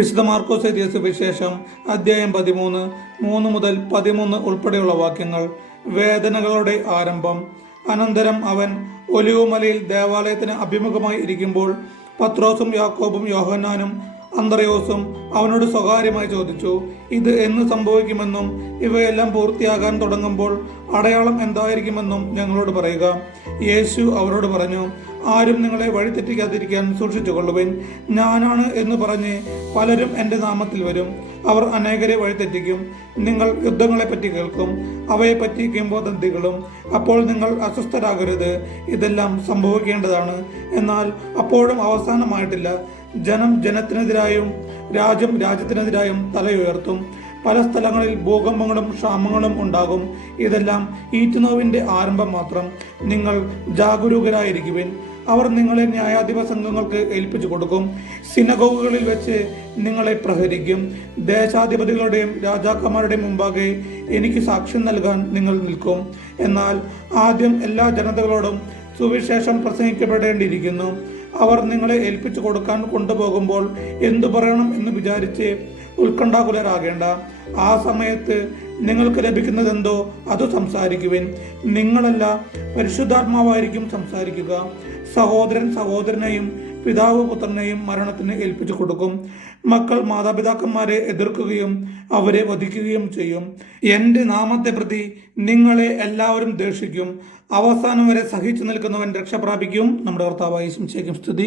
വിശുദ്ധ മാർക്കോസ് എഴുതിയ സുവിശേഷം അധ്യായം 13 3 മുതൽ 13 ഉൾപ്പെടെയുള്ള വാക്യങ്ങൾ. വേദനകളുടെ ആരംഭം. അനന്തരം അവൻ ഒലിവുമലയിൽ ദേവാലയത്തിന് അഭിമുഖമായി ഇരിക്കുമ്പോൾ പത്രോസും യാക്കോബും യോഹന്നാനും അന്ത്രയോസും അവനോട് സ്വകാര്യമായി ചോദിച്ചു, ഇത് എന്ന് സംഭവിക്കുമെന്നും ഇവയെല്ലാം പൂർത്തിയാകാൻ തുടങ്ങുമ്പോൾ അടയാളം എന്തായിരിക്കുമെന്നും ഞങ്ങളോട് പറയുക. യേശു അവരോട് പറഞ്ഞു, ആരും നിങ്ങളെ വഴിതെറ്റിക്കാതിരിക്കാൻ സൂക്ഷിച്ചുകൊള്ളുവിൻ. ഞാനാണ് എന്ന് പറഞ്ഞ് പലരും എൻ്റെ നാമത്തിൽ വരും. അവർ അനേകരെ വഴിതെറ്റിക്കും. നിങ്ങൾ യുദ്ധങ്ങളെപ്പറ്റി കേൾക്കും, അവയെപ്പറ്റി കിംവദന്തികളും. അപ്പോൾ നിങ്ങൾ അസ്വസ്ഥരാകരുത്. ഇതെല്ലാം സംഭവിക്കേണ്ടതാണ്, എന്നാൽ അപ്പോഴും അവസാനമായിട്ടില്ല. ജനം ജനത്തിനെതിരായും രാജ്യം രാജ്യത്തിനെതിരായും തലയുയർത്തും. പല സ്ഥലങ്ങളിൽ ഭൂകമ്പങ്ങളും ക്ഷാമങ്ങളും ഉണ്ടാകും. ഇതെല്ലാം ഈറ്റുനോവിൻ്റെ ആരംഭം മാത്രം. നിങ്ങൾ ജാഗരൂകരായിരിക്കുവിൻ. അവർ നിങ്ങളെ ന്യായാധിപ സംഘങ്ങൾക്ക് ഏൽപ്പിച്ചു കൊടുക്കും. സിനഗോഗുകളിൽ വെച്ച് നിങ്ങളെ പ്രഹരിക്കും. ദേശാധിപതികളുടെയും രാജാക്കന്മാരുടെയും മുമ്പാകെ എനിക്ക് സാക്ഷ്യം നൽകാൻ നിങ്ങൾ നിൽക്കും. എന്നാൽ ആദ്യം എല്ലാ ജനതകളോടും സുവിശേഷം പ്രസംഗിക്കപ്പെടേണ്ടിയിരിക്കുന്നു. അവർ നിങ്ങളെ ഏൽപ്പിച്ചു കൊടുക്കാൻ കൊണ്ടുപോകുമ്പോൾ എന്തു പറയണം എന്ന് വിചാരിച്ച് ഉത്കണ്ഠാകുലരാകേണ്ട. ആ സമയത്ത് നിങ്ങൾക്ക് ലഭിക്കുന്നതെന്തോ അത് സംസാരിക്കുവിൻ. നിങ്ങളല്ല, പരിശുദ്ധാത്മാവായിരിക്കും സംസാരിക്കുക. സഹോദരൻ സഹോദരനെയും പിതാവ് പുത്രനെയും മരണത്തിന് ഏൽപ്പിച്ചു കൊടുക്കും. മക്കൾ മാതാപിതാക്കന്മാരെ എതിർക്കുകയും അവരെ വധിക്കുകയും ചെയ്യും. എൻ്റെ നാമത്തെ പ്രതി നിങ്ങളെ എല്ലാവരും ദ്വേഷിക്കും. അവസാനം വരെ സഹിച്ചു നിൽക്കുന്നവൻ രക്ഷ പ്രാപിക്കും. നമ്മുടെ കർത്താവായ യേശുവിനെ സ്തുതി.